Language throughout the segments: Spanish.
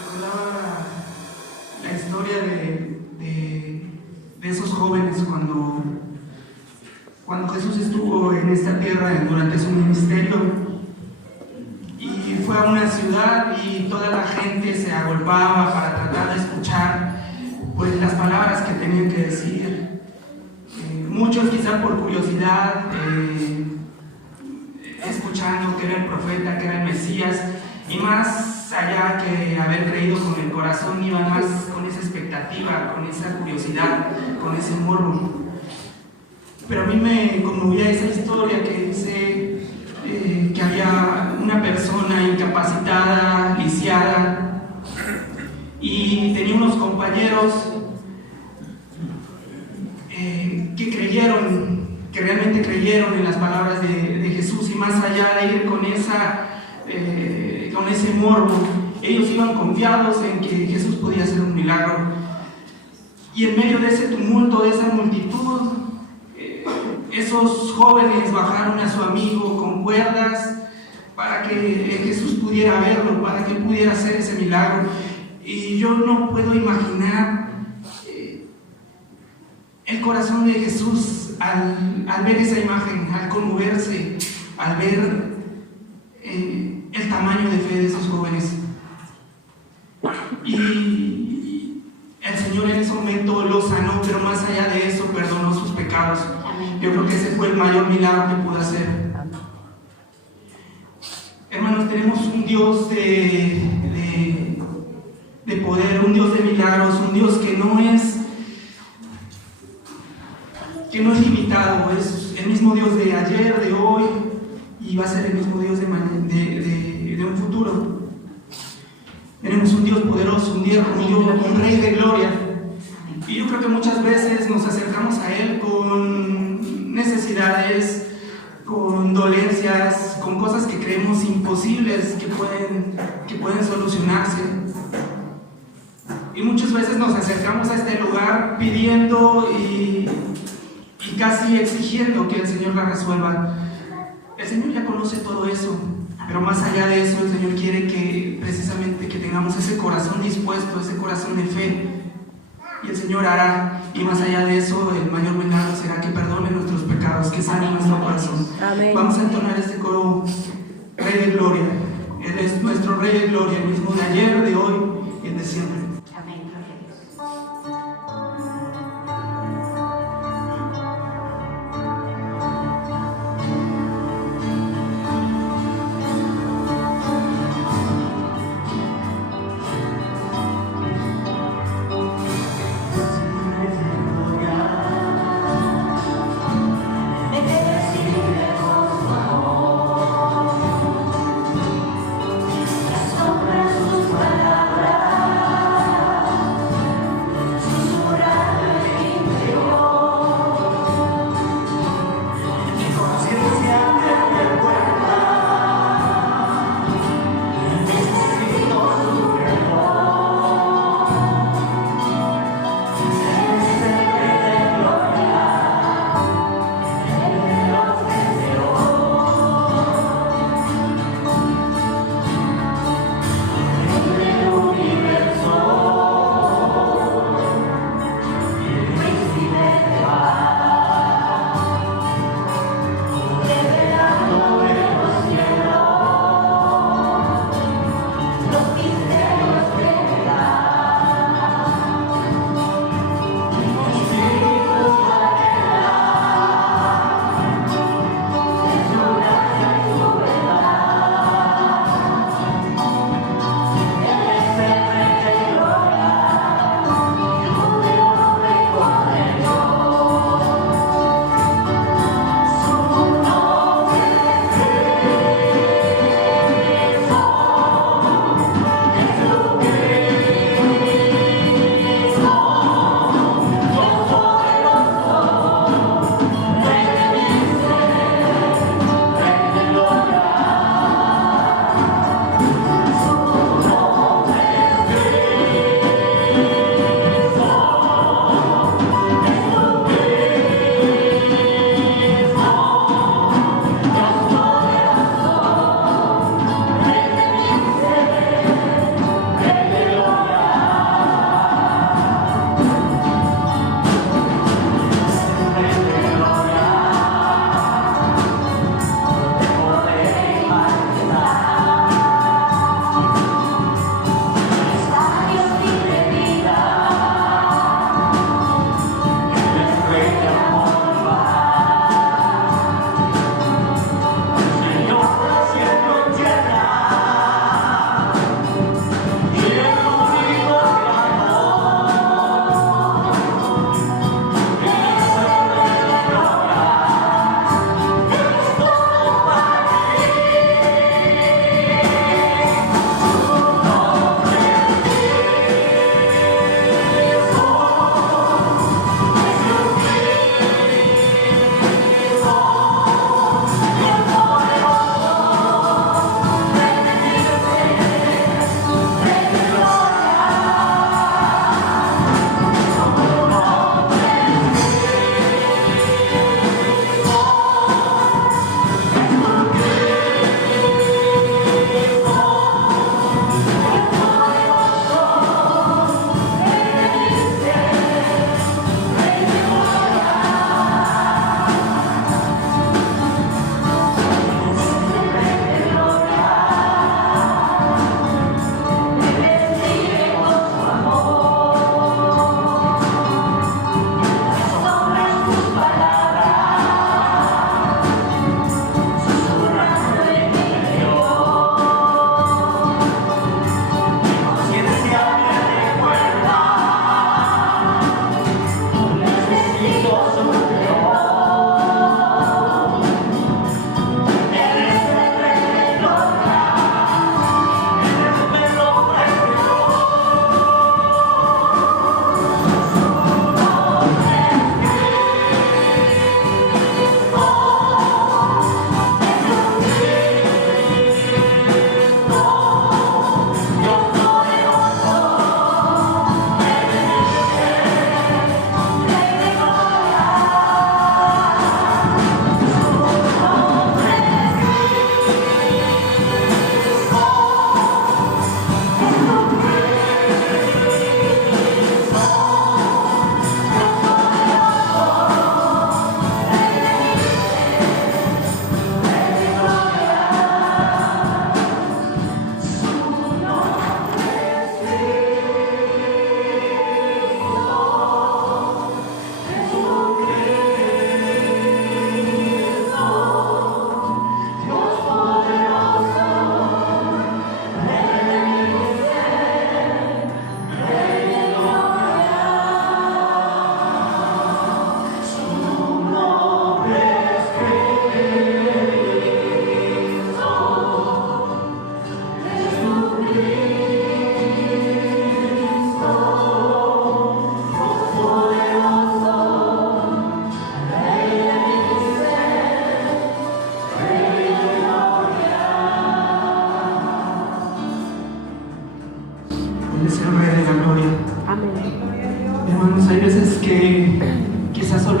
Recordaba la historia de esos jóvenes cuando Jesús estuvo en esta tierra durante su ministerio, y fue a una ciudad y toda la gente se agolpaba para tratar de escuchar pues las palabras que tenían que decir. Muchos quizá por curiosidad, escuchando que era el profeta, que era el Mesías, y más allá que haber creído con el corazón, iban más con esa expectativa, con esa curiosidad, con ese morbo. Pero a mí me conmovía esa historia que dice que había una persona incapacitada, lisiada, y tenía unos compañeros que realmente creyeron en las palabras de Jesús, y más allá de ir con ese morbo, ellos iban confiados en que Jesús podía hacer un milagro. Y en medio de ese tumulto, de esa multitud, esos jóvenes bajaron a su amigo con cuerdas para que Jesús pudiera verlo, para que pudiera hacer ese milagro. Y yo no puedo imaginar el corazón de Jesús al ver esa imagen, al conmoverse, al ver el tamaño de fe de esos jóvenes. Y el Señor en ese momento los sanó, pero más allá de eso perdonó sus pecados. Yo creo que ese fue el mayor milagro que pudo hacer. Hermanos, tenemos un Dios de poder, un Dios de milagros, un Dios que no es limitado, es el mismo Dios de ayer, de hoy, y va a ser el mismo Dios de un futuro. Tenemos un Dios poderoso, un Rey de gloria, y yo creo que muchas veces nos acercamos a Él con necesidades, con dolencias, con cosas que creemos imposibles que pueden solucionarse. Y muchas veces nos acercamos a este lugar pidiendo y casi exigiendo que el Señor la resuelva. El Señor ya conoce todo eso, pero más allá de eso, el Señor quiere que precisamente que tengamos ese corazón dispuesto, ese corazón de fe, y el Señor hará. Y más allá de eso, el mayor milagro será que perdone nuestros pecados, que sane nuestro corazón. Amén. Vamos a entonar este coro: Rey de gloria. Él es nuestro Rey de gloria, el mismo de ayer, de hoy y el de siempre. Palabras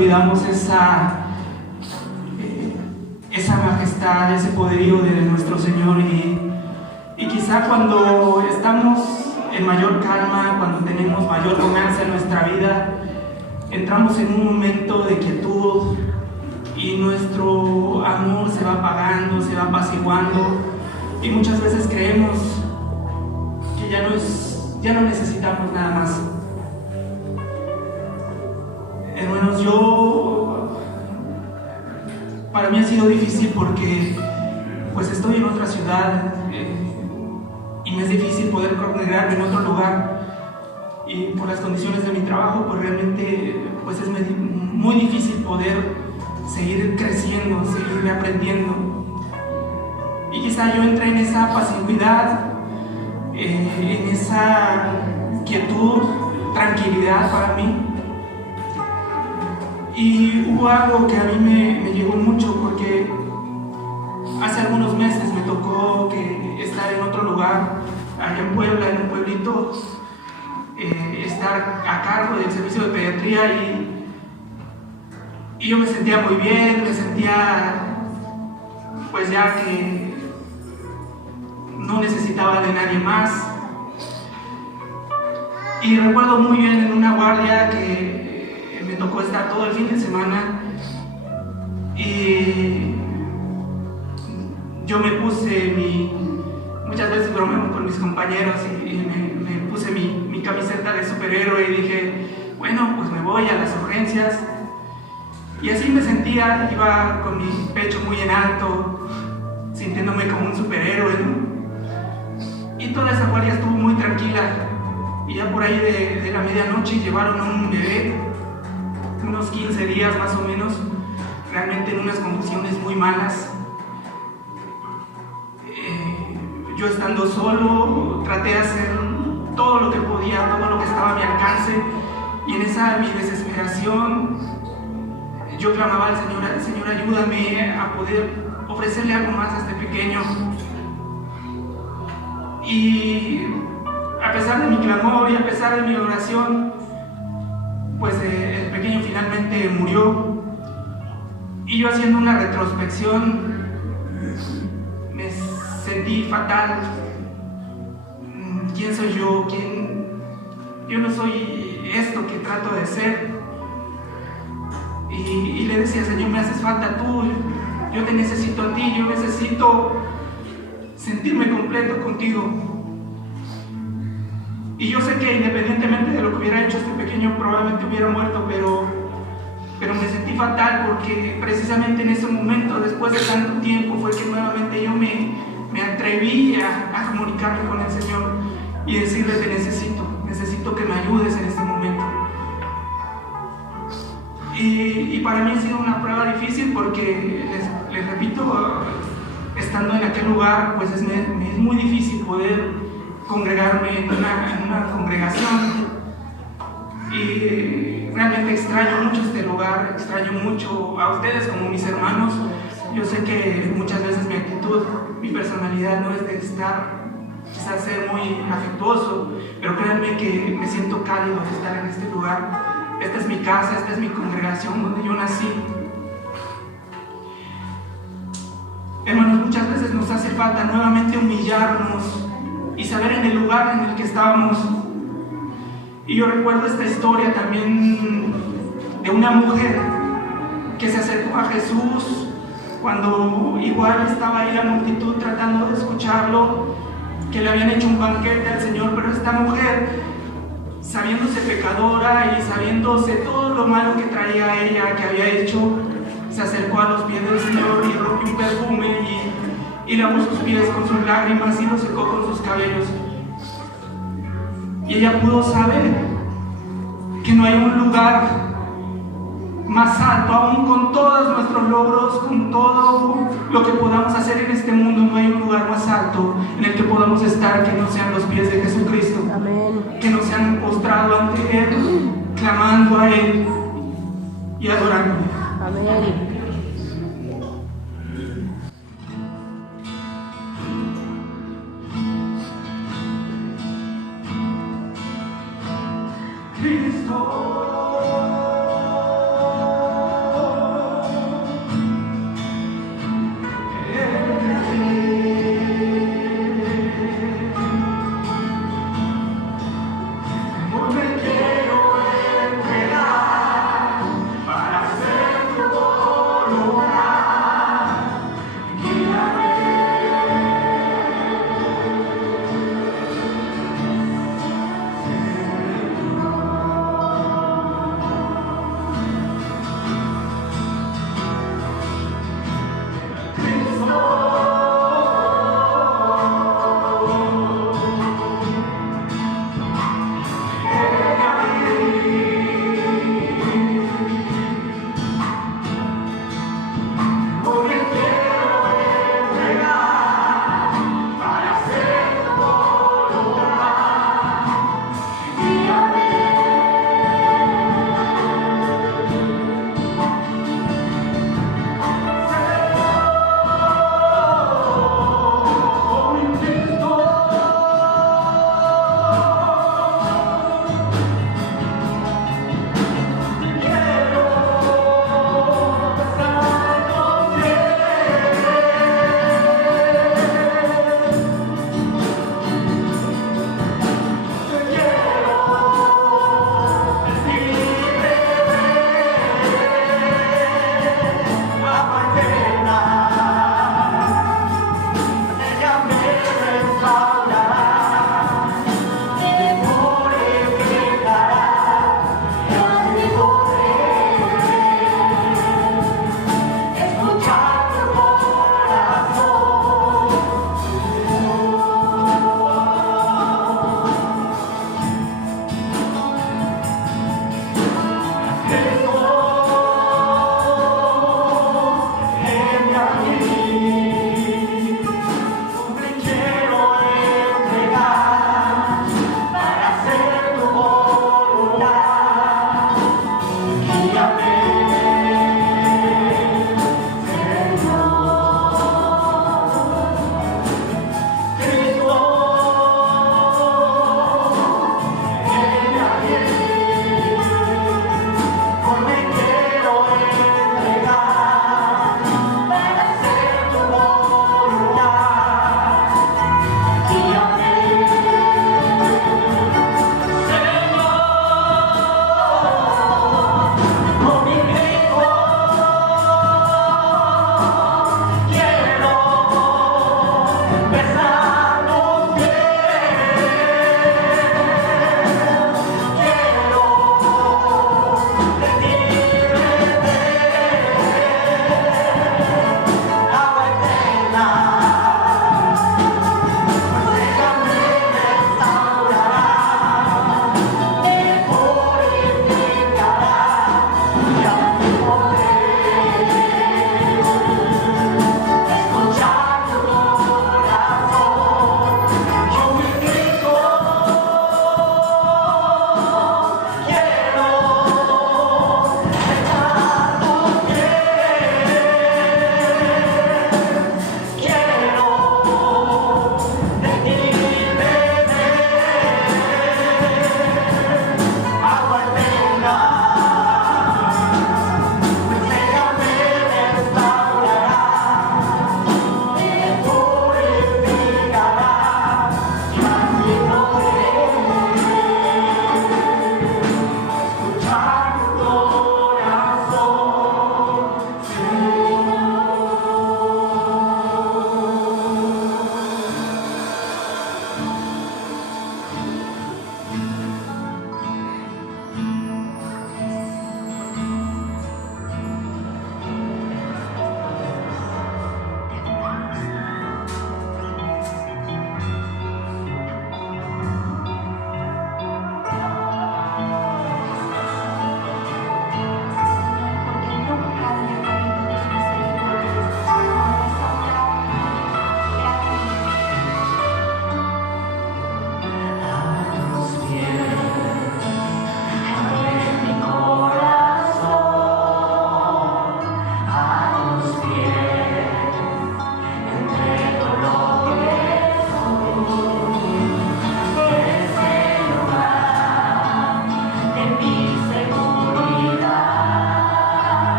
olvidamos esa majestad, ese poderío de nuestro Señor, y quizá cuando estamos en mayor calma, cuando tenemos mayor bonanza en nuestra vida, entramos en un momento de quietud y nuestro amor se va apagando, se va apaciguando, y muchas veces creemos que ya no necesitamos nada más. Hermanos, para mí ha sido difícil porque pues estoy en otra ciudad, y me es difícil poder congregarme en otro lugar, y por las condiciones de mi trabajo pues realmente pues es muy difícil poder seguir creciendo, seguir aprendiendo. Y quizá yo entré en esa pasividad, en esa quietud, tranquilidad para mí. Y hubo algo que a mí me llegó mucho, porque hace algunos meses me tocó estar en otro lugar, allá en Puebla, en un pueblito, estar a cargo del servicio de pediatría, y yo me sentía muy bien, me sentía pues ya que no necesitaba de nadie más. Y recuerdo muy bien en una guardia que me tocó estar todo el fin de semana, y yo me puse muchas veces bromeamos con mis compañeros, y me puse mi camiseta de superhéroe y dije, bueno, pues me voy a las urgencias. Y así me sentía, iba con mi pecho muy en alto, sintiéndome como un superhéroe, ¿no? Y toda esa guardia estuvo muy tranquila, y ya por ahí de la medianoche llevaron a un bebé, unos 15 días más o menos, realmente en unas condiciones muy malas. Yo estando solo, traté de hacer todo lo que podía, todo lo que estaba a mi alcance, y en esa mi desesperación yo clamaba al Señor, Señor, ayúdame a poder ofrecerle algo más a este pequeño. Y a pesar de mi clamor y a pesar de mi oración, pues el pequeño finalmente murió. Y yo, haciendo una retrospección, me sentí fatal. ¿Quién soy yo? Yo no soy esto que trato de ser. Y le decía, Señor, me haces falta tú, yo te necesito a ti, yo necesito sentirme completo contigo. Y yo sé que independientemente de lo que hubiera hecho este pequeño, probablemente hubiera muerto, pero me sentí fatal, porque precisamente en ese momento, después de tanto tiempo, fue que nuevamente yo me atreví a comunicarme con el Señor y decirle, te necesito que me ayudes en este momento. Y para mí ha sido una prueba difícil, porque les repito, estando en aquel lugar, pues es muy difícil poder congregarme en una congregación, y realmente extraño mucho este lugar, extraño mucho a ustedes como mis hermanos. Yo sé que muchas veces mi actitud, mi personalidad no es de quizás ser muy afectuoso, pero créanme que me siento cálido de estar en este lugar. Esta es mi casa, esta es mi congregación donde yo nací. Hermanos, muchas veces nos hace falta nuevamente humillarnos y saber en el lugar en el que estábamos. Y yo recuerdo esta historia también de una mujer que se acercó a Jesús cuando igual estaba ahí la multitud tratando de escucharlo, que le habían hecho un banquete al Señor, pero esta mujer, sabiéndose pecadora y sabiéndose todo lo malo que traía ella, que había hecho, se acercó a los pies del Señor y rompió un perfume y lavó sus pies con sus lágrimas y lo secó con sus cabellos. Y ella pudo saber que no hay un lugar más alto, aún con todos nuestros logros, con todo lo que podamos hacer en este mundo, no hay un lugar más alto en el que podamos estar que no sean los pies de Jesucristo. Amén. Que no sean postrado ante Él, clamando a Él y adorándole. Amén. Cristo.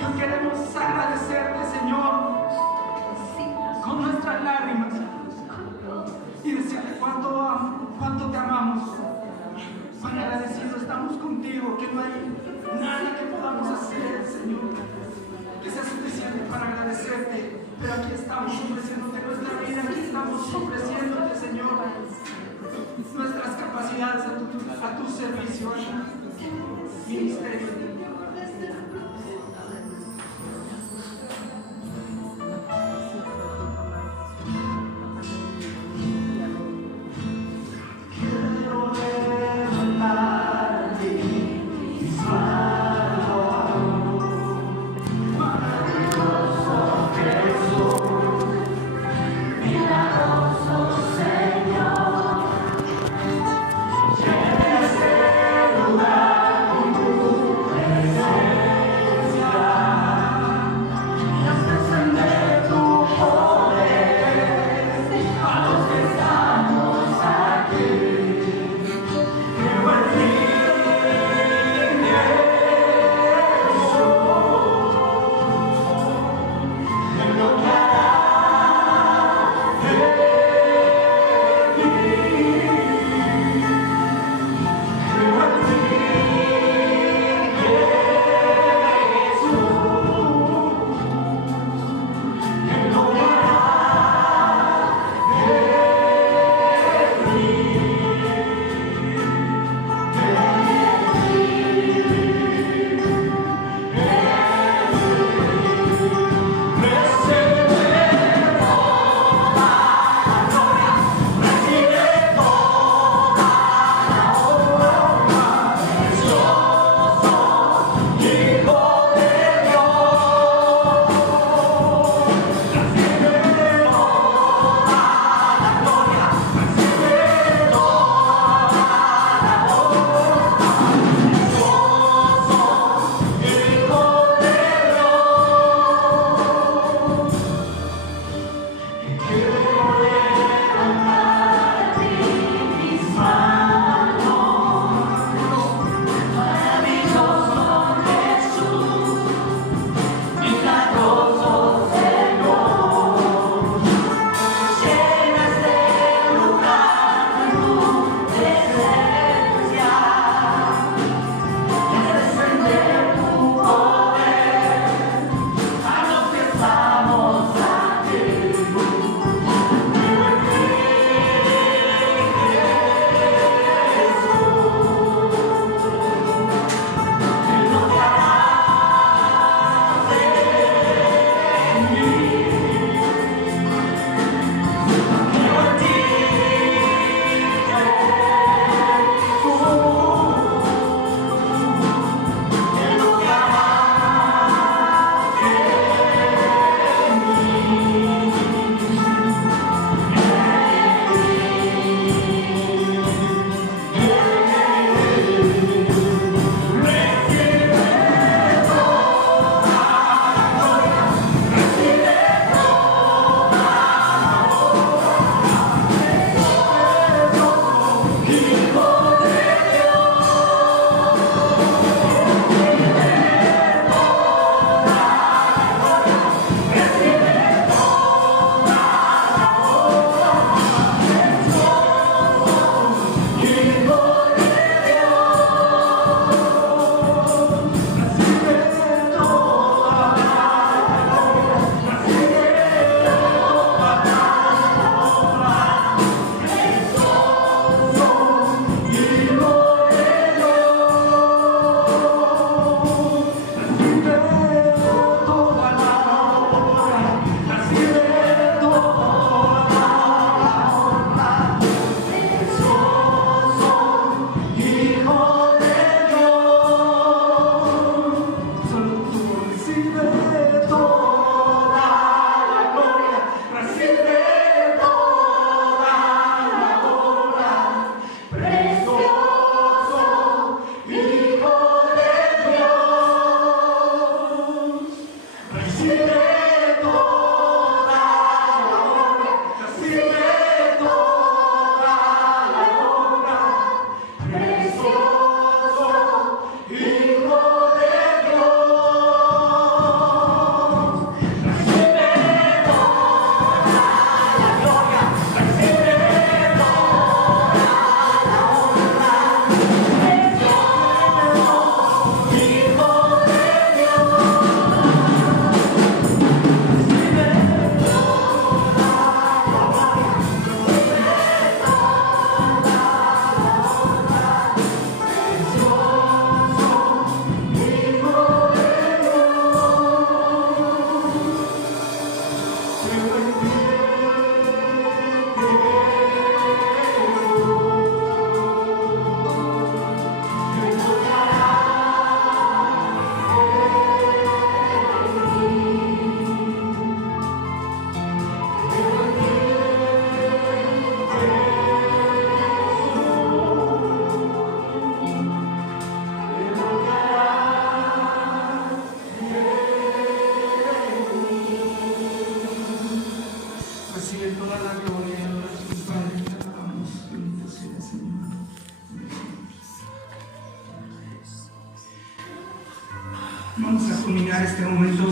Hoy queremos agradecerte, Señor, con nuestras lágrimas y decirte cuánto te amamos. Cuán agradecidos estamos contigo, que no hay nada que podamos hacer, Señor, que sea suficiente para agradecerte. Pero aquí estamos ofreciéndote nuestra vida, aquí estamos ofreciéndote, Señor, nuestras capacidades a tu servicio, a tu ministerio.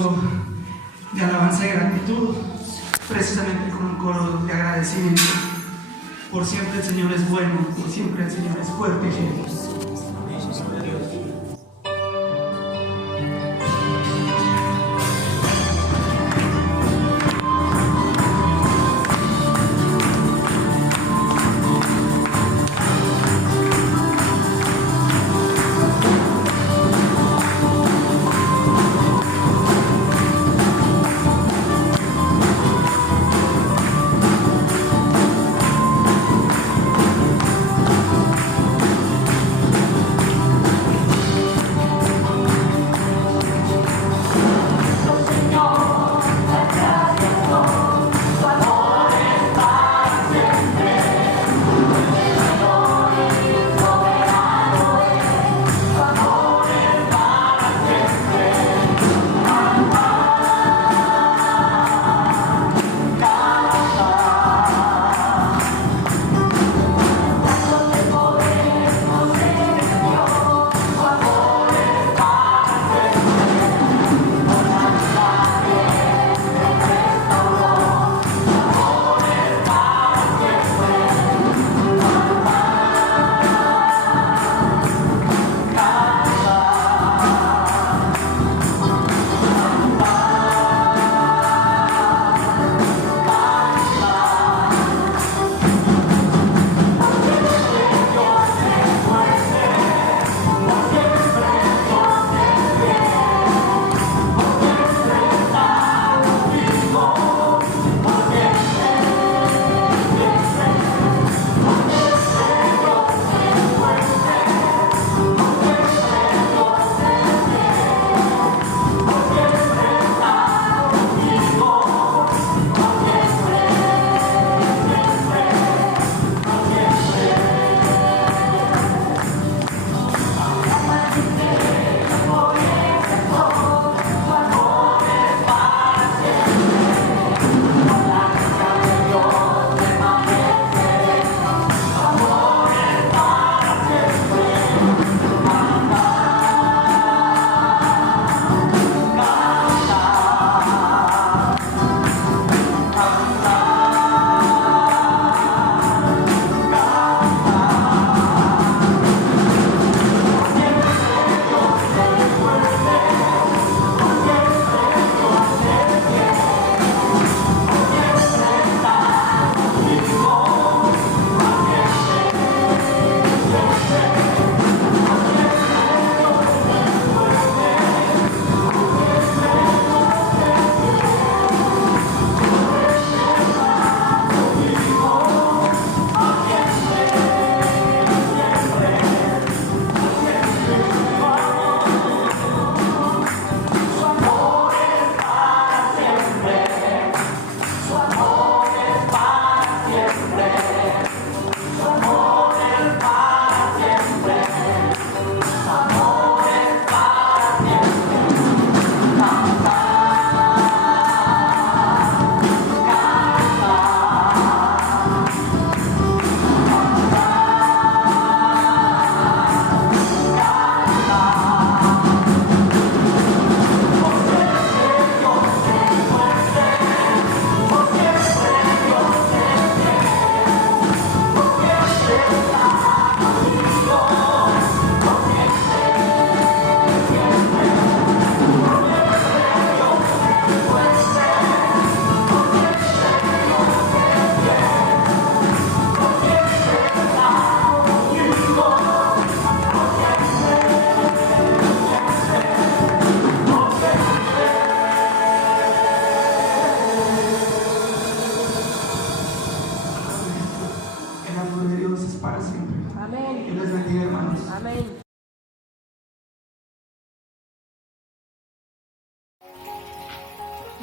canto de alabanza y gratitud, precisamente con un coro de agradecimiento. Por siempre el Señor es bueno, por siempre el Señor es fuerte y fiel.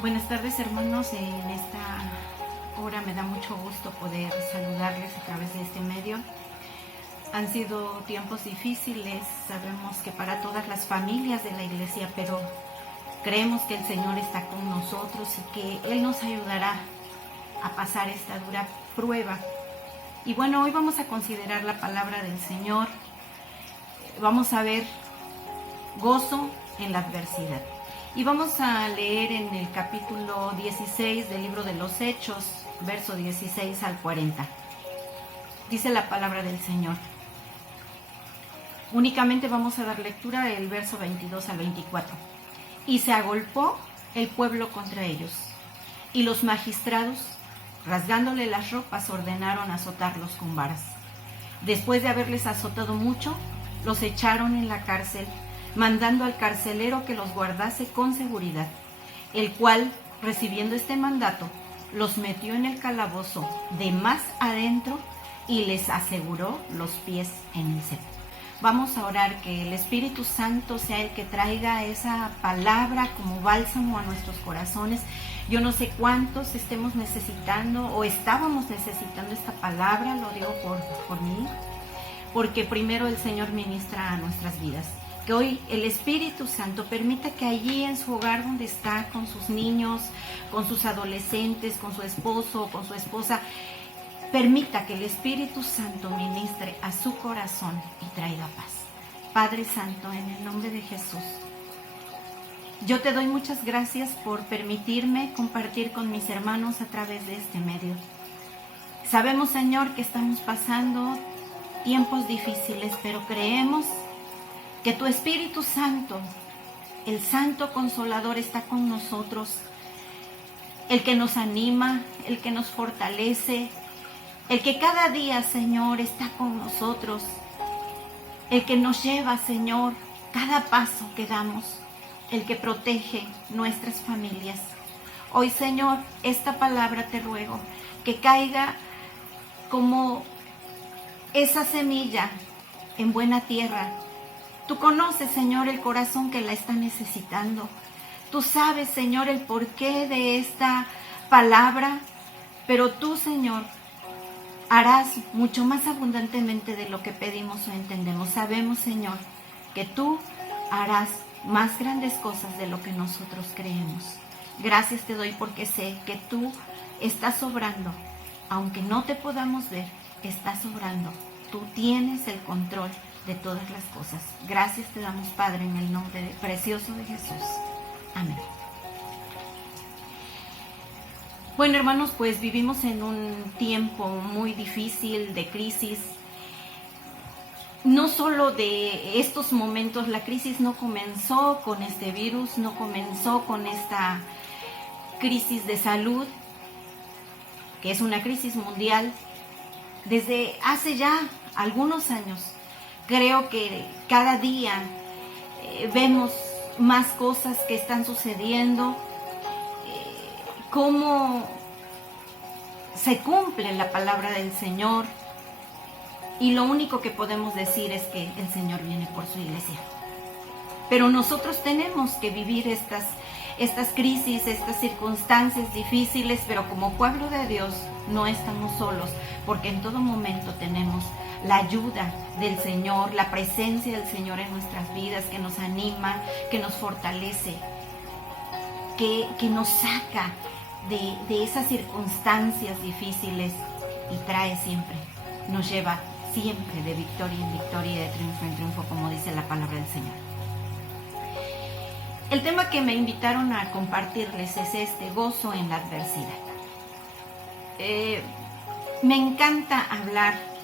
Buenas tardes, hermanos. En esta hora me da mucho gusto poder saludarles a través de este medio. Han sido tiempos difíciles, sabemos que para todas las familias de la iglesia, pero creemos que el Señor está con nosotros y que Él nos ayudará a pasar esta dura prueba. Y bueno, hoy vamos a considerar la palabra del Señor. Vamos a ver gozo en la adversidad. Y vamos a leer en el capítulo 16 del libro de los Hechos, verso 16 al 40. Dice la palabra del Señor. Únicamente vamos a dar lectura del verso 22 al 24. Y se agolpó el pueblo contra ellos, y los magistrados, rasgándole las ropas, ordenaron azotarlos con varas. Después de haberles azotado mucho, los echaron en la cárcel, mandando al carcelero que los guardase con seguridad, el cual, recibiendo este mandato, los metió en el calabozo de más adentro y les aseguró los pies en el cepo. Vamos a orar que el Espíritu Santo sea el que traiga esa palabra como bálsamo a nuestros corazones. Yo no sé cuántos estemos necesitando o estábamos necesitando esta palabra, lo digo por mí, porque primero el Señor ministra a nuestras vidas. Que hoy el Espíritu Santo permita que allí en su hogar donde está, con sus niños, con sus adolescentes, con su esposo, con su esposa, permita que el Espíritu Santo ministre a su corazón y traiga paz. Padre Santo, en el nombre de Jesús, yo te doy muchas gracias por permitirme compartir con mis hermanos a través de este medio. Sabemos, Señor, que estamos pasando tiempos difíciles, pero creemos que tu Espíritu Santo, el Santo Consolador, está con nosotros, el que nos anima, el que nos fortalece, el que cada día, Señor, está con nosotros, el que nos lleva, Señor, cada paso que damos, el que protege nuestras familias. Hoy, Señor, esta palabra te ruego que caiga como esa semilla en buena tierra. Tú conoces, Señor, el corazón que la está necesitando. Tú sabes, Señor, el porqué de esta palabra, pero tú, Señor, harás mucho más abundantemente de lo que pedimos o entendemos. Sabemos, Señor, que tú harás más grandes cosas de lo que nosotros creemos. Gracias te doy porque sé que tú estás obrando, aunque no te podamos ver, estás obrando. Tú tienes el control de todas las cosas. Gracias te damos, Padre, en el nombre precioso de Jesús. Amén. Bueno, hermanos, pues vivimos en un tiempo muy difícil de crisis. No solo de estos momentos, la crisis no comenzó con este virus, no comenzó con esta crisis de salud, que es una crisis mundial. Desde hace ya algunos años, creo que cada día vemos más cosas que están sucediendo, cómo se cumple la palabra del Señor, y lo único que podemos decir es que el Señor viene por su iglesia. Pero nosotros tenemos que vivir estas crisis, estas circunstancias difíciles, pero como pueblo de Dios no estamos solos, porque en todo momento tenemos la ayuda del Señor, la presencia del Señor en nuestras vidas, que nos anima, que nos fortalece, que nos saca de esas circunstancias difíciles y trae siempre, nos lleva siempre de victoria en victoria y de triunfo en triunfo, como dice la palabra del Señor. El tema que me invitaron a compartirles es este: gozo en la adversidad. Me encanta hablar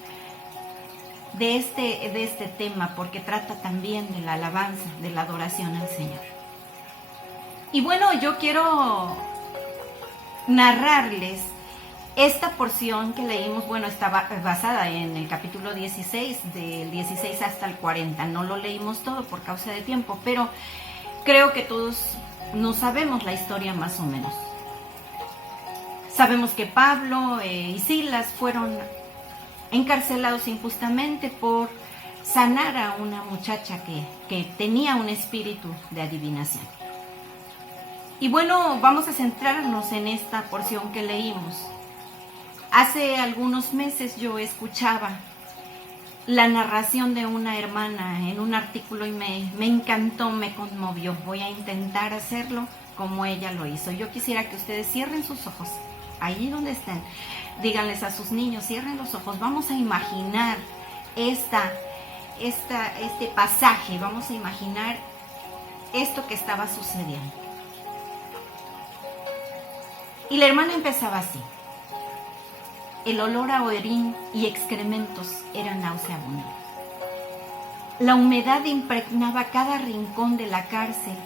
de este tema porque trata también de la alabanza, de la adoración al Señor. Y bueno, yo quiero narrarles esta porción que leímos. Bueno, está basada en el capítulo 16, del 16 hasta el 40. No lo leímos todo por causa de tiempo, pero creo que todos no sabemos la historia más o menos. Sabemos que Pablo y Silas fueron encarcelados injustamente por sanar a una muchacha que tenía un espíritu de adivinación. Y bueno, vamos a centrarnos en esta porción que leímos. Hace algunos meses yo escuchaba la narración de una hermana en un artículo y me encantó, me conmovió. Voy a intentar hacerlo como ella lo hizo. Yo quisiera que ustedes cierren sus ojos, ahí donde estén. Díganles a sus niños, cierren los ojos. Vamos a imaginar este pasaje, vamos a imaginar esto que estaba sucediendo. Y la hermana empezaba así. El olor a orín y excrementos era nauseabundo. La humedad impregnaba cada rincón de la cárcel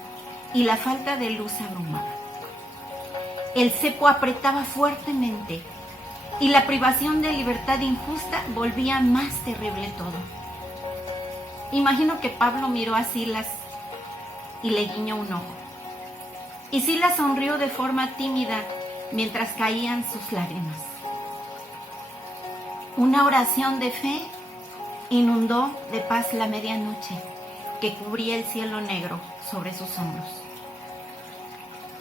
y la falta de luz abrumaba. El cepo apretaba fuertemente y la privación de libertad injusta volvía más terrible todo. Imagino que Pablo miró a Silas y le guiñó un ojo. Y Silas sonrió de forma tímida mientras caían sus lágrimas. Una oración de fe inundó de paz la medianoche que cubría el cielo negro sobre sus hombros.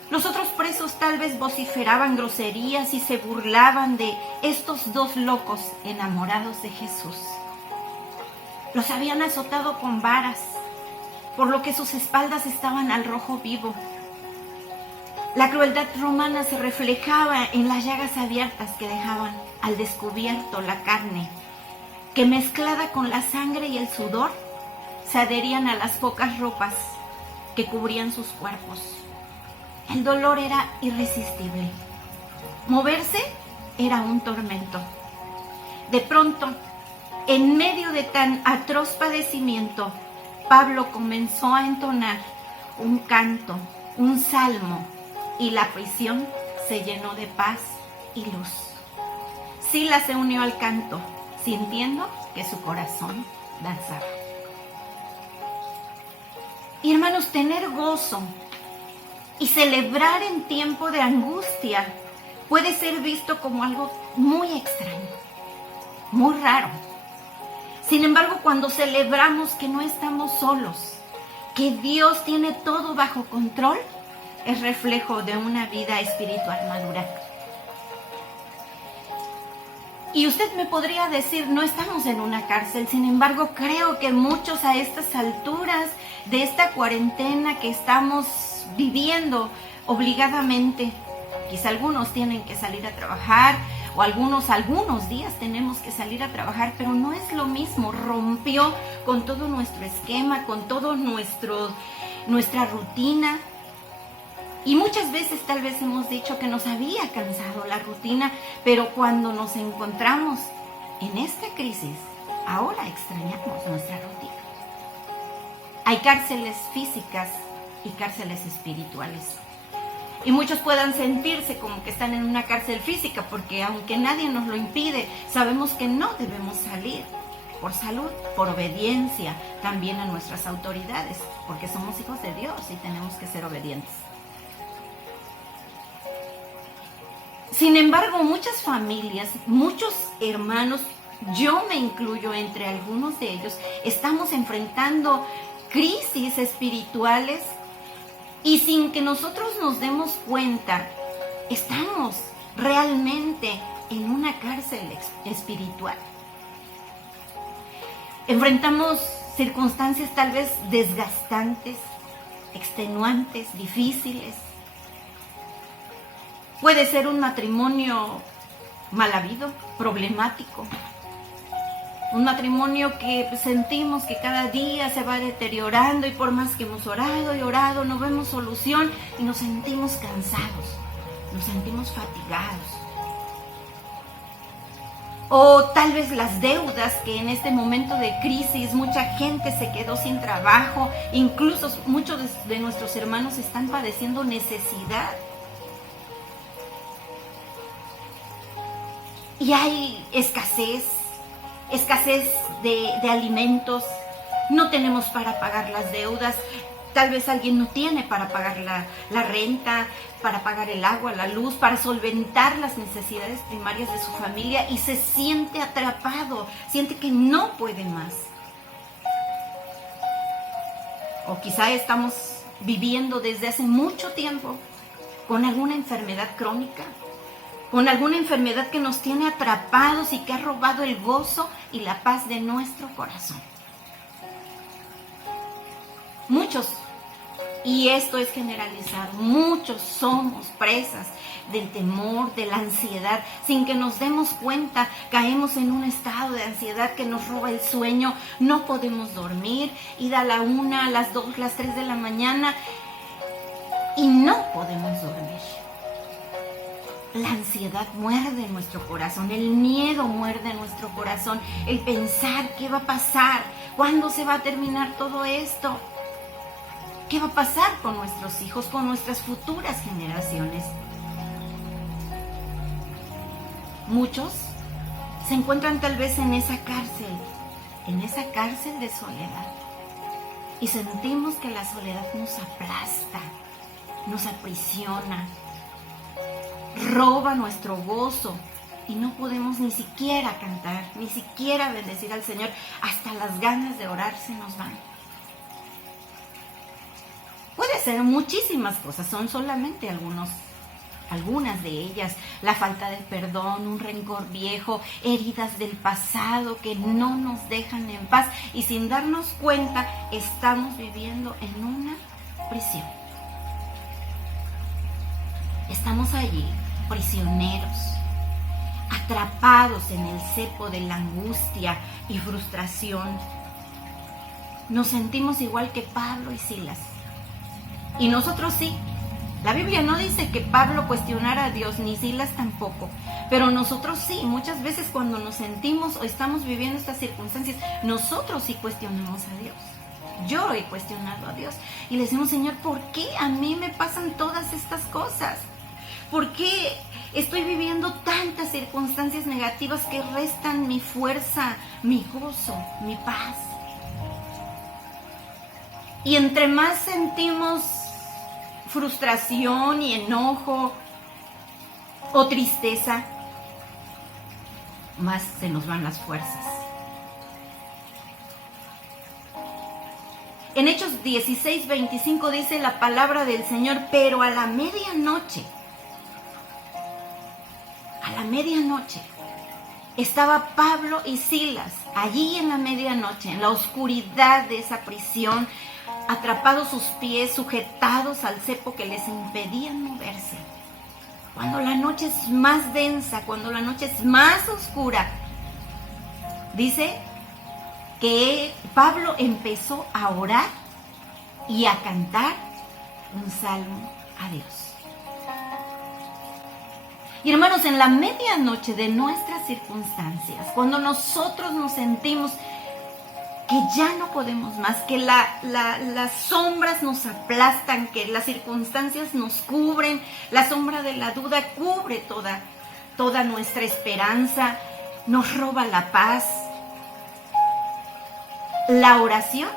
Los otros presos tal vez vociferaban groserías y se burlaban de estos dos locos enamorados de Jesús. Los habían azotado con varas, por lo que sus espaldas estaban al rojo vivo. La crueldad romana se reflejaba en las llagas abiertas que dejaban al descubierto la carne, que mezclada con la sangre y el sudor, se adherían a las pocas ropas que cubrían sus cuerpos. El dolor era irresistible. Moverse era un tormento. De pronto, en medio de tan atroz padecimiento, Pablo comenzó a entonar un canto, un salmo, y la prisión se llenó de paz y luz. Silas se unió al canto, sintiendo que su corazón danzaba. Y hermanos, tener gozo y celebrar en tiempo de angustia puede ser visto como algo muy extraño, muy raro. Sin embargo, cuando celebramos que no estamos solos, que Dios tiene todo bajo control, es reflejo de una vida espiritual madura. Y usted me podría decir, no estamos en una cárcel. Sin embargo, creo que muchos a estas alturas de esta cuarentena que estamos viviendo obligadamente, quizá algunos tienen que salir a trabajar, o algunos días tenemos que salir a trabajar, pero no es lo mismo. Rompió con todo nuestro esquema, con todo nuestra rutina. Y muchas veces tal vez hemos dicho que nos había cansado la rutina, pero cuando nos encontramos en esta crisis, ahora extrañamos nuestra rutina. Hay cárceles físicas y cárceles espirituales. Y muchos puedan sentirse como que están en una cárcel física, porque aunque nadie nos lo impide, sabemos que no debemos salir por salud, por obediencia también a nuestras autoridades, porque somos hijos de Dios y tenemos que ser obedientes. Sin embargo, muchas familias, muchos hermanos, yo me incluyo entre algunos de ellos, estamos enfrentando crisis espirituales y sin que nosotros nos demos cuenta, estamos realmente en una cárcel espiritual. Enfrentamos circunstancias tal vez desgastantes, extenuantes, difíciles. Puede ser un matrimonio mal habido, problemático. Un matrimonio que sentimos que cada día se va deteriorando y por más que hemos orado y orado, no vemos solución y nos sentimos cansados, nos sentimos fatigados. O tal vez las deudas que en este momento de crisis mucha gente se quedó sin trabajo, incluso muchos de nuestros hermanos están padeciendo necesidad. Y hay escasez de alimentos, no tenemos para pagar las deudas, tal vez alguien no tiene para pagar la renta, para pagar el agua, la luz, para solventar las necesidades primarias de su familia y se siente atrapado, siente que no puede más. O quizá estamos viviendo desde hace mucho tiempo con alguna enfermedad crónica, con alguna enfermedad que nos tiene atrapados y que ha robado el gozo y la paz de nuestro corazón. Muchos, y esto es generalizado, muchos somos presas del temor, de la ansiedad. Sin que nos demos cuenta, caemos en un estado de ansiedad que nos roba el sueño, no podemos dormir, y da la 1, las 2, las 3 de la mañana y no podemos dormir. La ansiedad muerde nuestro corazón, el miedo muerde nuestro corazón, el pensar qué va a pasar, cuándo se va a terminar todo esto, qué va a pasar con nuestros hijos, con nuestras futuras generaciones. Muchos se encuentran tal vez en esa cárcel de soledad, y sentimos que la soledad nos aplasta, nos aprisiona, roba nuestro gozo y no podemos ni siquiera cantar, ni siquiera bendecir al Señor. Hasta las ganas de orar se nos van. Puede ser muchísimas cosas, son solamente algunas de ellas. La falta de perdón, un rencor viejo, heridas del pasado que no nos dejan en paz, y sin darnos cuenta estamos viviendo en una prisión. Estamos allí, prisioneros, atrapados en el cepo de la angustia y frustración. Nos sentimos igual que Pablo y Silas. Y nosotros sí. La Biblia no dice que Pablo cuestionara a Dios, ni Silas tampoco. Pero nosotros sí. Muchas veces cuando nos sentimos o estamos viviendo estas circunstancias, nosotros sí cuestionamos a Dios. Yo he cuestionado a Dios. Y le decimos, Señor, ¿por qué a mí me pasan todas estas cosas? ¿Por qué estoy viviendo tantas circunstancias negativas que restan mi fuerza, mi gozo, mi paz? Y entre más sentimos frustración y enojo o tristeza, más se nos van las fuerzas. En Hechos 16:25 dice la palabra del Señor: pero a la medianoche, estaba Pablo y Silas allí en la medianoche, en la oscuridad de esa prisión, atrapados sus pies, sujetados al cepo que les impedían moverse. Cuando la noche es más densa, cuando la noche es más oscura, dice que Pablo empezó a orar y a cantar un salmo a Dios. Y hermanos, en la medianoche de nuestras circunstancias, cuando nosotros nos sentimos que ya no podemos más, que las sombras nos aplastan, que las circunstancias nos cubren, la sombra de la duda cubre toda nuestra esperanza, nos roba la paz, la oración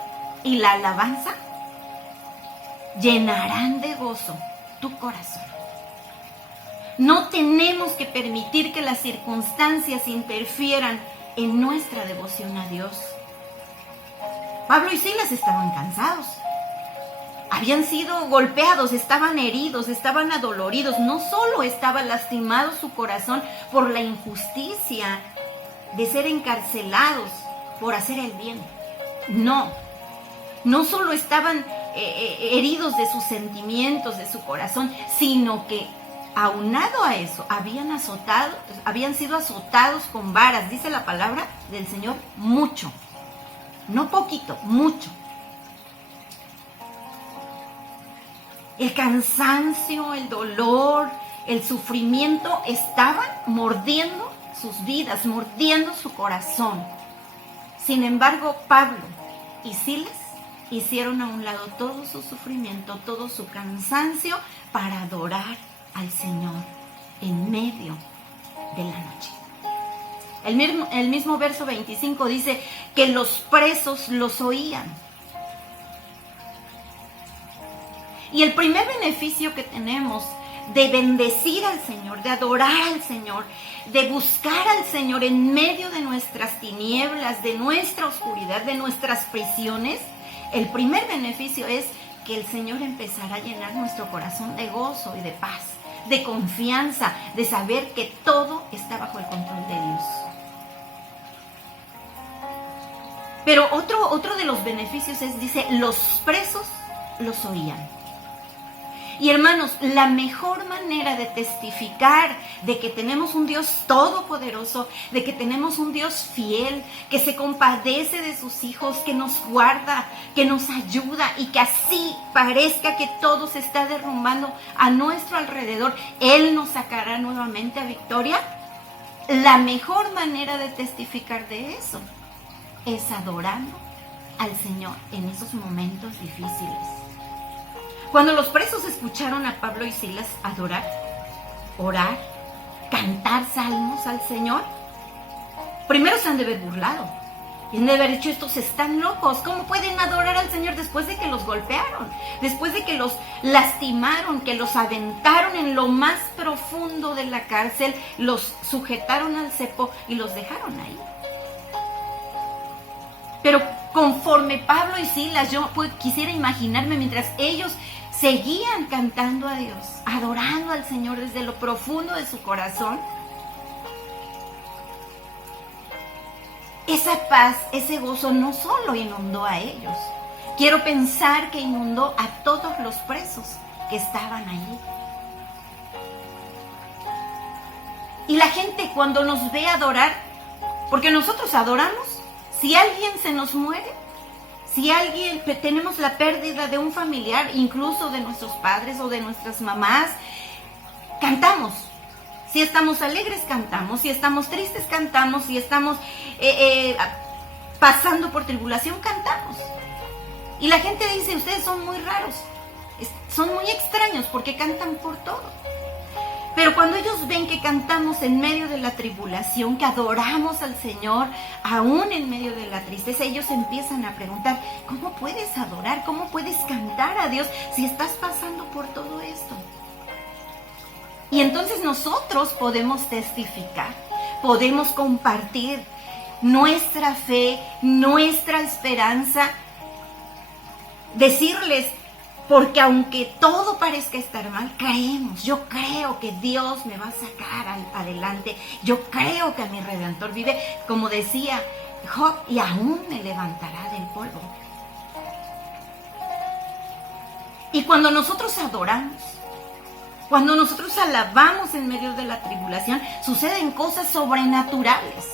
y la alabanza llenarán de gozo tu corazón. No tenemos que permitir que las circunstancias interfieran en nuestra devoción a Dios. Pablo y Silas estaban cansados, habían sido golpeados, estaban heridos, estaban adoloridos. No solo estaba lastimado su corazón por la injusticia de ser encarcelados por hacer el bien. No solo estaban heridos de sus sentimientos, de su corazón, sino que aunado a eso, habían sido azotados con varas, dice la palabra del Señor, mucho. No poquito, mucho. El cansancio, el dolor, el sufrimiento estaban mordiendo sus vidas, mordiendo su corazón. Sin embargo, Pablo y Silas hicieron a un lado todo su sufrimiento, todo su cansancio, para adorar al Señor en medio de la noche. El mismo verso 25 dice que los presos los oían. Y el primer beneficio que tenemos de bendecir al Señor, de adorar al Señor, de buscar al Señor en medio de nuestras tinieblas, de nuestra oscuridad, de nuestras prisiones, el primer beneficio es que el Señor empezará a llenar nuestro corazón de gozo y de paz, de confianza, de saber que todo está bajo el control de Dios. Pero otro de los beneficios es, dice, los presos los oían. Y hermanos, la mejor manera de testificar de que tenemos un Dios todopoderoso, de que tenemos un Dios fiel, que se compadece de sus hijos, que nos guarda, que nos ayuda y que así parezca que todo se está derrumbando a nuestro alrededor, Él nos sacará nuevamente a victoria. La mejor manera de testificar de eso es adorando al Señor en esos momentos difíciles. Cuando los presos escucharon a Pablo y Silas adorar, orar, cantar salmos al Señor, primero se han de haber burlado. Y han de haber dicho, estos están locos. ¿Cómo pueden adorar al Señor después de que los golpearon? Después de que los lastimaron, que los aventaron en lo más profundo de la cárcel, los sujetaron al cepo y los dejaron ahí. Pero conforme Pablo y Silas, yo quisiera imaginarme mientras ellos seguían cantando a Dios, adorando al Señor desde lo profundo de su corazón, esa paz, ese gozo no solo inundó a ellos. Quiero pensar que inundó a todos los presos que estaban allí. Y la gente cuando nos ve adorar, porque nosotros adoramos, si alguien se nos muere, si alguien tenemos la pérdida de un familiar, incluso de nuestros padres o de nuestras mamás, cantamos. Si estamos alegres, cantamos. Si estamos tristes, cantamos. Si estamos pasando por tribulación, cantamos. Y la gente dice, ustedes son muy raros, son muy extraños porque cantan por todo. Pero cuando ellos ven que cantamos en medio de la tribulación, que adoramos al Señor, aún en medio de la tristeza, ellos empiezan a preguntar, ¿cómo puedes adorar? ¿Cómo puedes cantar a Dios si estás pasando por todo esto? Y entonces nosotros podemos testificar, podemos compartir nuestra fe, nuestra esperanza, decirles, porque aunque todo parezca estar mal, creemos, yo creo que Dios me va a sacar adelante, yo creo que mi Redentor vive, como decía Job, y aún me levantará del polvo. Y cuando nosotros adoramos, cuando nosotros alabamos en medio de la tribulación, suceden cosas sobrenaturales.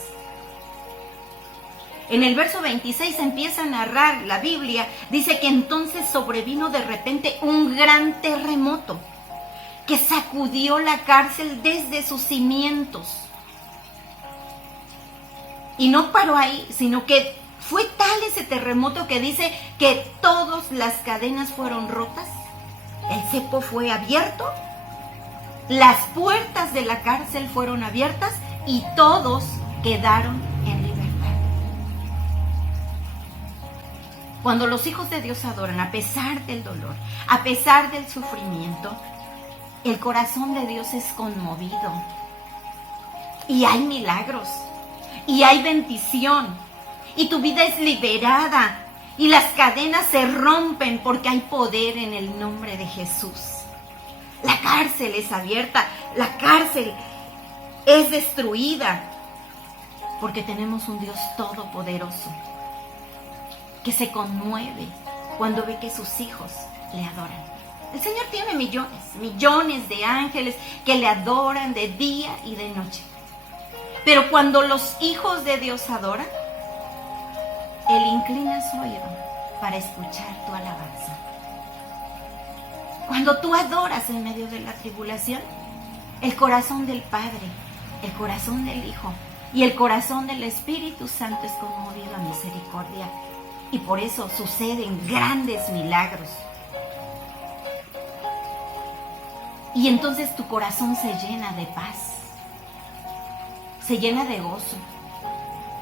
En el verso 26 empieza a narrar la Biblia, dice que entonces sobrevino de repente un gran terremoto que sacudió la cárcel desde sus cimientos. Y no paró ahí, sino que fue tal ese terremoto que dice que todas las cadenas fueron rotas, el cepo fue abierto, las puertas de la cárcel fueron abiertas y todos quedaron en libertad. Cuando los hijos de Dios adoran, a pesar del dolor, a pesar del sufrimiento, el corazón de Dios es conmovido. Y hay milagros, y hay bendición, y tu vida es liberada, y las cadenas se rompen porque hay poder en el nombre de Jesús. La cárcel es abierta, la cárcel es destruida, porque tenemos un Dios todopoderoso que se conmueve cuando ve que sus hijos le adoran. El Señor tiene millones de ángeles que le adoran de día y de noche. Pero cuando los hijos de Dios adoran, Él inclina su oído para escuchar tu alabanza. Cuando tú adoras en medio de la tribulación, el corazón del Padre, el corazón del Hijo y el corazón del Espíritu Santo es conmovido a misericordia. Y por eso suceden grandes milagros. Y entonces tu corazón se llena de paz, se llena de gozo.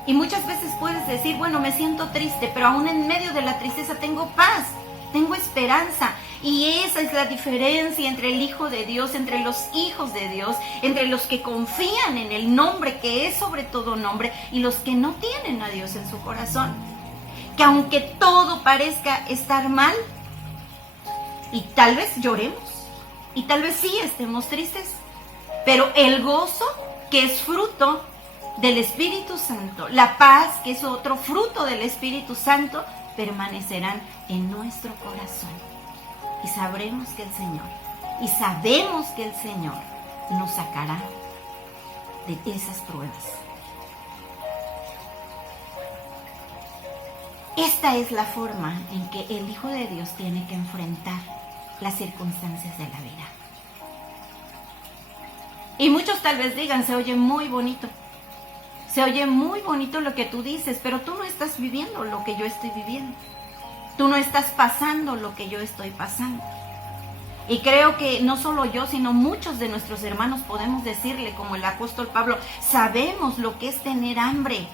Y muchas veces puedes decir, bueno, me siento triste, pero aún en medio de la tristeza tengo paz, tengo esperanza. Y esa es la diferencia entre el Hijo de Dios, entre los hijos de Dios, entre los que confían en el nombre que es sobre todo nombre y los que no tienen a Dios en su corazón. Que aunque todo parezca estar mal, y tal vez lloremos, y tal vez sí estemos tristes, pero el gozo que es fruto del Espíritu Santo, la paz que es otro fruto del Espíritu Santo, permanecerán en nuestro corazón. Y sabremos que el Señor y sabemos que el Señor nos sacará de esas pruebas. Esta es la forma en que el Hijo de Dios tiene que enfrentar las circunstancias de la vida. Y muchos tal vez digan, se oye muy bonito. Se oye muy bonito lo que tú dices, pero tú no estás viviendo lo que yo estoy viviendo. Tú no estás pasando lo que yo estoy pasando. Y creo que no solo yo, sino muchos de nuestros hermanos podemos decirle, como el apóstol Pablo, sabemos lo que es tener hambre.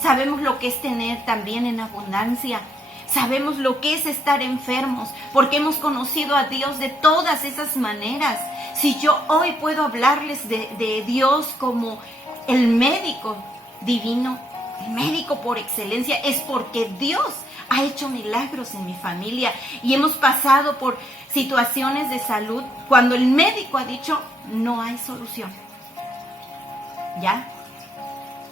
Sabemos lo que es tener también en abundancia. Sabemos lo que es estar enfermos, porque hemos conocido a Dios de todas esas maneras. Si yo hoy puedo hablarles de Dios como el médico divino, el médico por excelencia, es porque Dios ha hecho milagros en mi familia y hemos pasado por situaciones de salud cuando el médico ha dicho no hay solución. ¿Ya?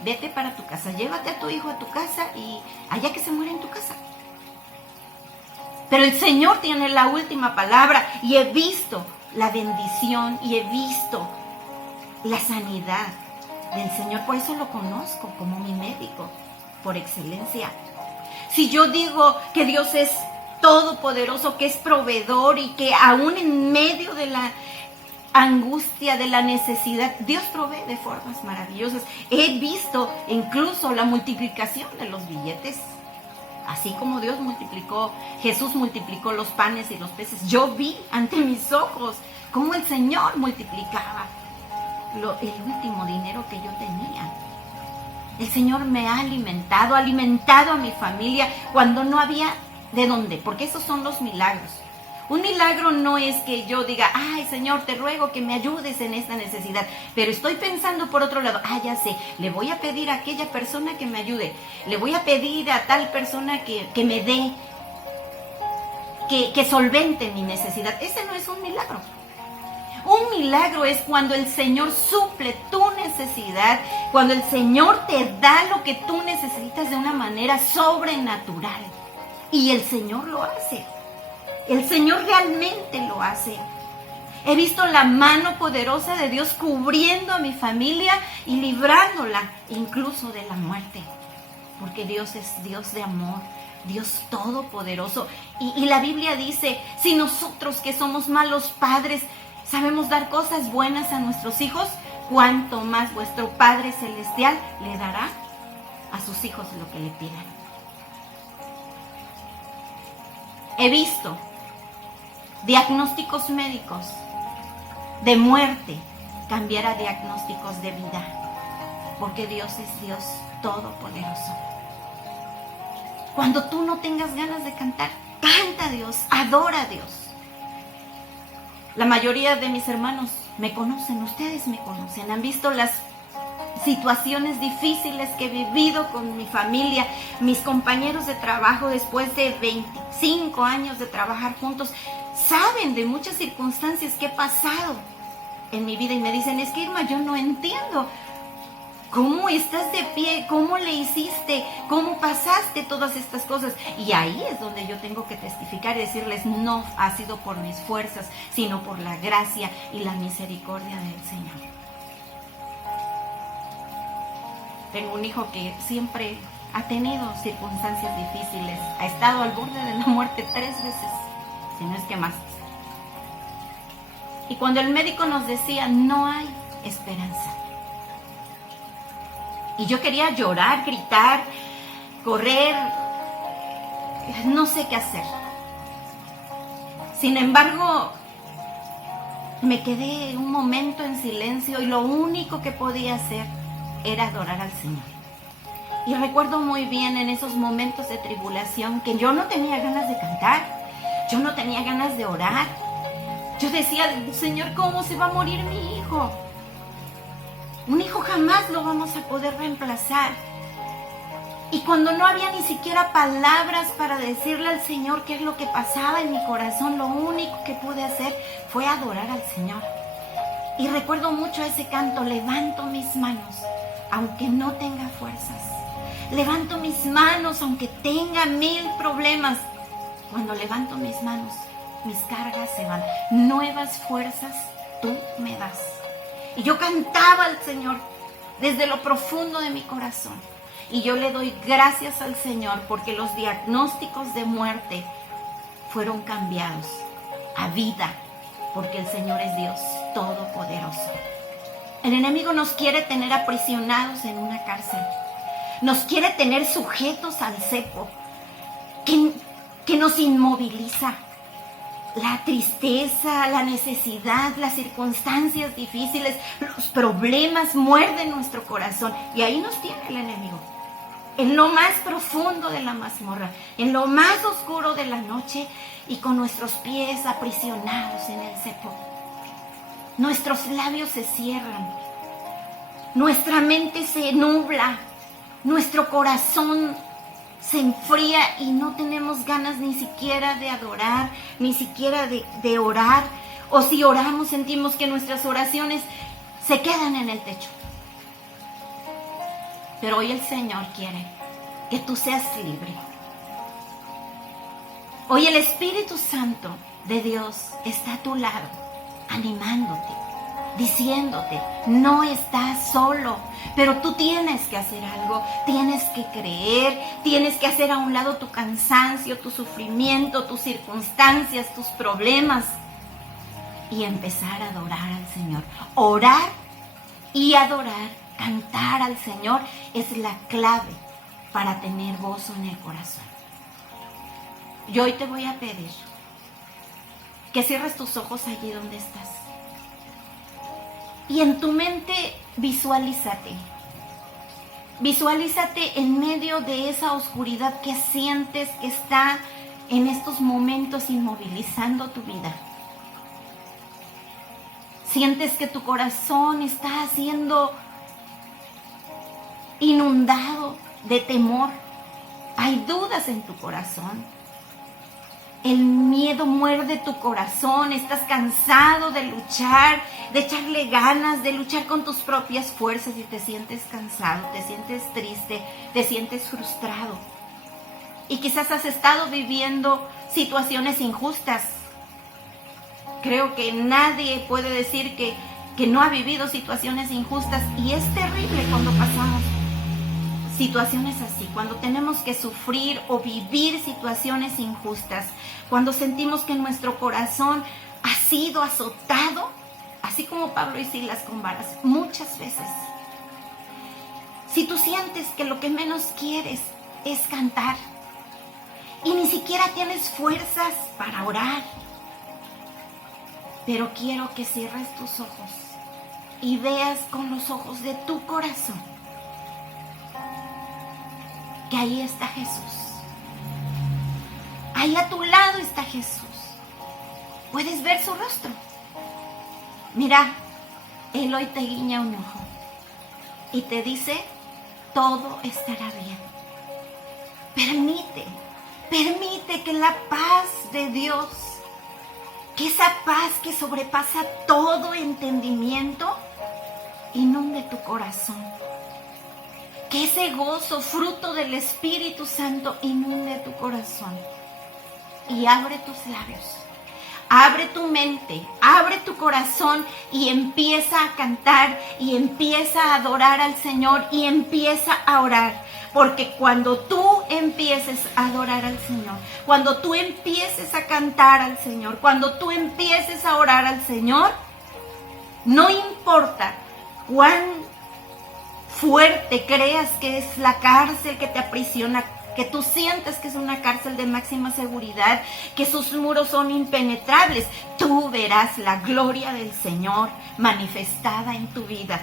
Vete para tu casa, llévate a tu hijo a tu casa y allá que se muera en tu casa. Pero el Señor tiene la última palabra y he visto la bendición y he visto la sanidad del Señor. Por eso lo conozco como mi médico por excelencia. Si yo digo que Dios es todopoderoso, que es proveedor y que aún en medio de la angustia, de la necesidad, Dios provee de formas maravillosas. He visto incluso la multiplicación de los billetes. Así como Jesús multiplicó los panes y los peces, yo vi ante mis ojos cómo el Señor multiplicaba el último dinero que yo tenía. El Señor me ha alimentado a mi familia cuando no había de dónde, porque esos son los milagros. Un milagro no es que yo diga, ay Señor, te ruego que me ayudes en esta necesidad, pero estoy pensando por otro lado, ya sé, le voy a pedir a aquella persona que me ayude, le voy a pedir a tal persona que me dé, que solvente mi necesidad. Ese no es un milagro. Un milagro es cuando el Señor suple tu necesidad, cuando el Señor te da lo que tú necesitas de una manera sobrenatural. Y el Señor lo hace. El Señor realmente lo hace. He visto la mano poderosa de Dios cubriendo a mi familia y librándola incluso de la muerte. Porque Dios es Dios de amor, Dios todopoderoso. Y la Biblia dice, si nosotros que somos malos padres sabemos dar cosas buenas a nuestros hijos, cuánto más vuestro Padre Celestial le dará a sus hijos lo que le pidan. He visto diagnósticos médicos de muerte cambiar a diagnósticos de vida, porque Dios es Dios todopoderoso. Cuando tú no tengas ganas de cantar, canta a Dios, adora a Dios. La mayoría de mis hermanos me conocen, ustedes me conocen, han visto las situaciones difíciles que he vivido con mi familia, mis compañeros de trabajo después de 25 años de trabajar juntos, saben de muchas circunstancias que he pasado en mi vida y me dicen, es que Irma, yo no entiendo cómo estás de pie, cómo le hiciste, cómo pasaste todas estas cosas. Y ahí es donde yo tengo que testificar y decirles, no ha sido por mis fuerzas, sino por la gracia y la misericordia del Señor. Tengo un hijo que siempre ha tenido circunstancias difíciles, ha estado al borde de la muerte 3 veces, si no es que más. Y cuando el médico nos decía, no hay esperanza. Y yo quería llorar, gritar, correr, no sé qué hacer. Sin embargo, me quedé un momento en silencio y lo único que podía hacer era adorar al Señor. Y recuerdo muy bien en esos momentos de tribulación que yo no tenía ganas de cantar, yo no tenía ganas de orar. Yo decía, Señor, ¿cómo se va a morir mi hijo? Un hijo jamás lo vamos a poder reemplazar. Y cuando no había ni siquiera palabras para decirle al Señor qué es lo que pasaba en mi corazón, lo único que pude hacer fue adorar al Señor. Y recuerdo mucho ese canto, levanto mis manos, aunque no tenga fuerzas. Levanto mis manos, aunque tenga 1000 problemas. Cuando levanto mis manos, mis cargas se van, nuevas fuerzas tú me das. Y yo cantaba al Señor desde lo profundo de mi corazón. Y yo le doy gracias al Señor porque los diagnósticos de muerte fueron cambiados a vida, porque el Señor es Dios todopoderoso. El enemigo nos quiere tener aprisionados en una cárcel. Nos quiere tener sujetos al cepo que nos inmoviliza. La tristeza, la necesidad, las circunstancias difíciles, los problemas muerden nuestro corazón. Y ahí nos tiene el enemigo. En lo más profundo de la mazmorra, en lo más oscuro de la noche y con nuestros pies aprisionados en el cepo. Nuestros labios se cierran, nuestra mente se nubla, nuestro corazón se enfría y no tenemos ganas ni siquiera de adorar, ni siquiera de orar. O si oramos sentimos que nuestras oraciones se quedan en el techo. Pero hoy el Señor quiere que tú seas libre. Hoy el Espíritu Santo de Dios está a tu lado, animándote, diciéndote, no estás solo, pero tú tienes que hacer algo, tienes que creer, tienes que hacer a un lado tu cansancio, tu sufrimiento, tus circunstancias, tus problemas y empezar a adorar al Señor. Orar y adorar, cantar al Señor es la clave para tener gozo en el corazón. Yo hoy te voy a pedir que cierres tus ojos allí donde estás. Y en tu mente visualízate. Visualízate en medio de esa oscuridad que sientes que está en estos momentos inmovilizando tu vida. Sientes que tu corazón está siendo inundado de temor. Hay dudas en tu corazón. El miedo muerde tu corazón, estás cansado de luchar, de echarle ganas, de luchar con tus propias fuerzas y te sientes cansado, te sientes triste, te sientes frustrado. Y quizás has estado viviendo situaciones injustas. Creo que nadie puede decir que no ha vivido situaciones injustas y es terrible cuando pasamos situaciones así, cuando tenemos que sufrir o vivir situaciones injustas, cuando sentimos que nuestro corazón ha sido azotado, así como Pablo y Silas con varas, muchas veces. Si tú sientes que lo que menos quieres es cantar y ni siquiera tienes fuerzas para orar, pero quiero que cierres tus ojos y veas con los ojos de tu corazón que ahí está Jesús. Ahí a tu lado está Jesús. Puedes ver su rostro. Mira, Él hoy te guiña un ojo y te dice, todo estará bien. Permite que la paz de Dios, que esa paz que sobrepasa todo entendimiento, inunde tu corazón. Que ese gozo, fruto del Espíritu Santo, inunde tu corazón. Y abre tus labios, abre tu mente, abre tu corazón y empieza a cantar y empieza a adorar al Señor y empieza a orar. Porque cuando tú empieces a adorar al Señor, cuando tú empieces a cantar al Señor, cuando tú empieces a orar al Señor, no importa cuán fuerte creas que es la cárcel que te aprisiona, que tú sientes que es una cárcel de máxima seguridad, que sus muros son impenetrables, tú verás la gloria del Señor manifestada en tu vida.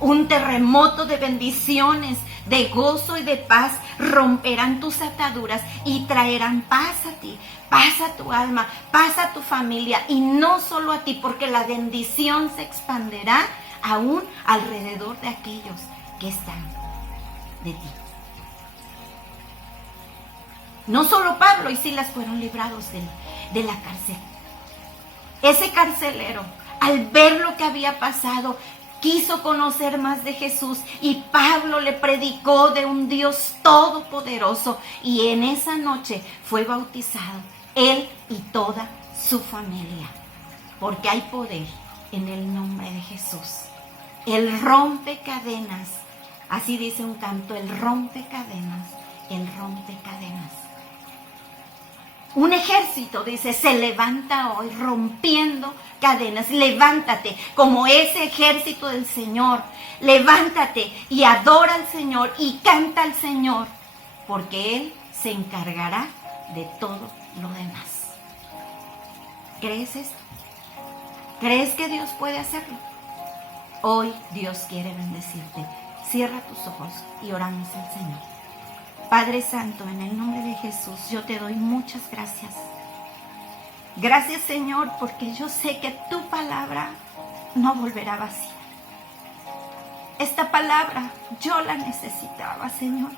Un terremoto de bendiciones, de gozo y de paz romperán tus ataduras y traerán paz a ti, paz a tu alma, paz a tu familia y no solo a ti, porque la bendición se expanderá aún alrededor de aquellos que están de ti. No solo Pablo y Silas fueron librados de la cárcel. Ese carcelero, al ver lo que había pasado, quiso conocer más de Jesús y Pablo le predicó de un Dios todopoderoso y en esa noche fue bautizado él y toda su familia, porque hay poder en el nombre de Jesús. Él rompe cadenas, así dice un canto, Él rompe cadenas, Él rompe cadenas. Un ejército, dice, se levanta hoy rompiendo cadenas. Levántate como ese ejército del Señor. Levántate y adora al Señor y canta al Señor, porque Él se encargará de todo lo demás. ¿Crees esto? ¿Crees que Dios puede hacerlo? Hoy Dios quiere bendecirte. Cierra tus ojos y oramos al Señor. Padre Santo, en el nombre de Jesús, yo te doy muchas gracias. Gracias, Señor, porque yo sé que tu palabra no volverá vacía. Esta palabra yo la necesitaba, Señor.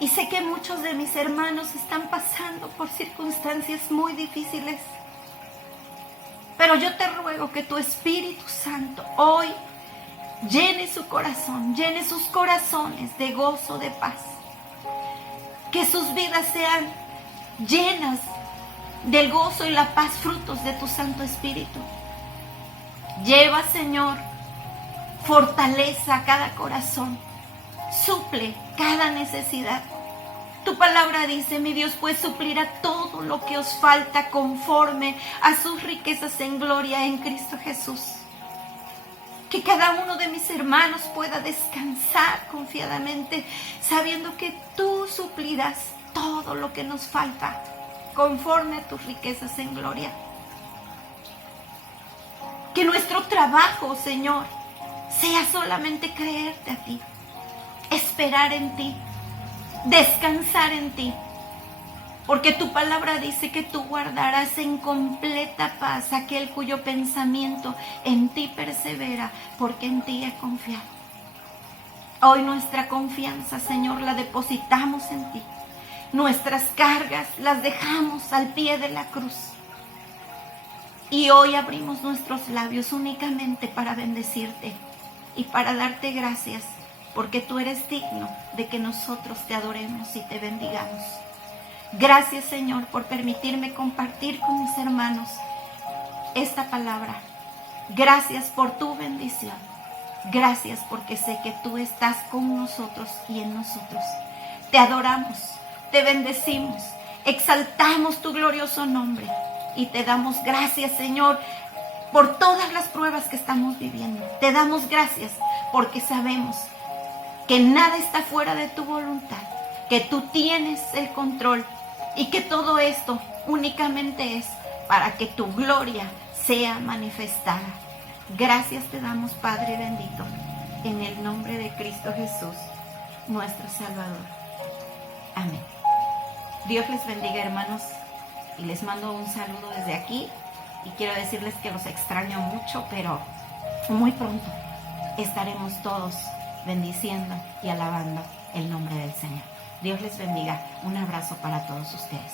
Y sé que muchos de mis hermanos están pasando por circunstancias muy difíciles. Pero yo te ruego que tu Espíritu Santo hoy llene su corazón, llene sus corazones de gozo, de paz. Que sus vidas sean llenas del gozo y la paz, frutos de tu Santo Espíritu. Lleva, Señor, fortaleza a cada corazón. Suple cada necesidad. Tu palabra dice, mi Dios, pues suplirá todo lo que os falta conforme a sus riquezas en gloria en Cristo Jesús. Que cada uno de mis hermanos pueda descansar confiadamente, sabiendo que tú suplirás todo lo que nos falta, conforme a tus riquezas en gloria. Que nuestro trabajo, Señor, sea solamente creerte a ti, esperar en ti, descansar en ti. Porque tu palabra dice que tú guardarás en completa paz aquel cuyo pensamiento en ti persevera, porque en ti he confiado. Hoy nuestra confianza, Señor, la depositamos en ti. Nuestras cargas las dejamos al pie de la cruz. Y hoy abrimos nuestros labios únicamente para bendecirte y para darte gracias, porque tú eres digno de que nosotros te adoremos y te bendigamos. Gracias, Señor, por permitirme compartir con mis hermanos esta palabra. Gracias por tu bendición. Gracias porque sé que tú estás con nosotros y en nosotros. Te adoramos, te bendecimos, exaltamos tu glorioso nombre y te damos gracias, Señor, por todas las pruebas que estamos viviendo. Te damos gracias porque sabemos que nada está fuera de tu voluntad, que tú tienes el control y que todo esto únicamente es para que tu gloria sea manifestada. Gracias te damos, Padre bendito, en el nombre de Cristo Jesús, nuestro Salvador. Amén. Dios les bendiga, hermanos, y les mando un saludo desde aquí. Y quiero decirles que los extraño mucho, pero muy pronto estaremos todos bendiciendo y alabando el nombre del Señor. Dios les bendiga. Un abrazo para todos ustedes.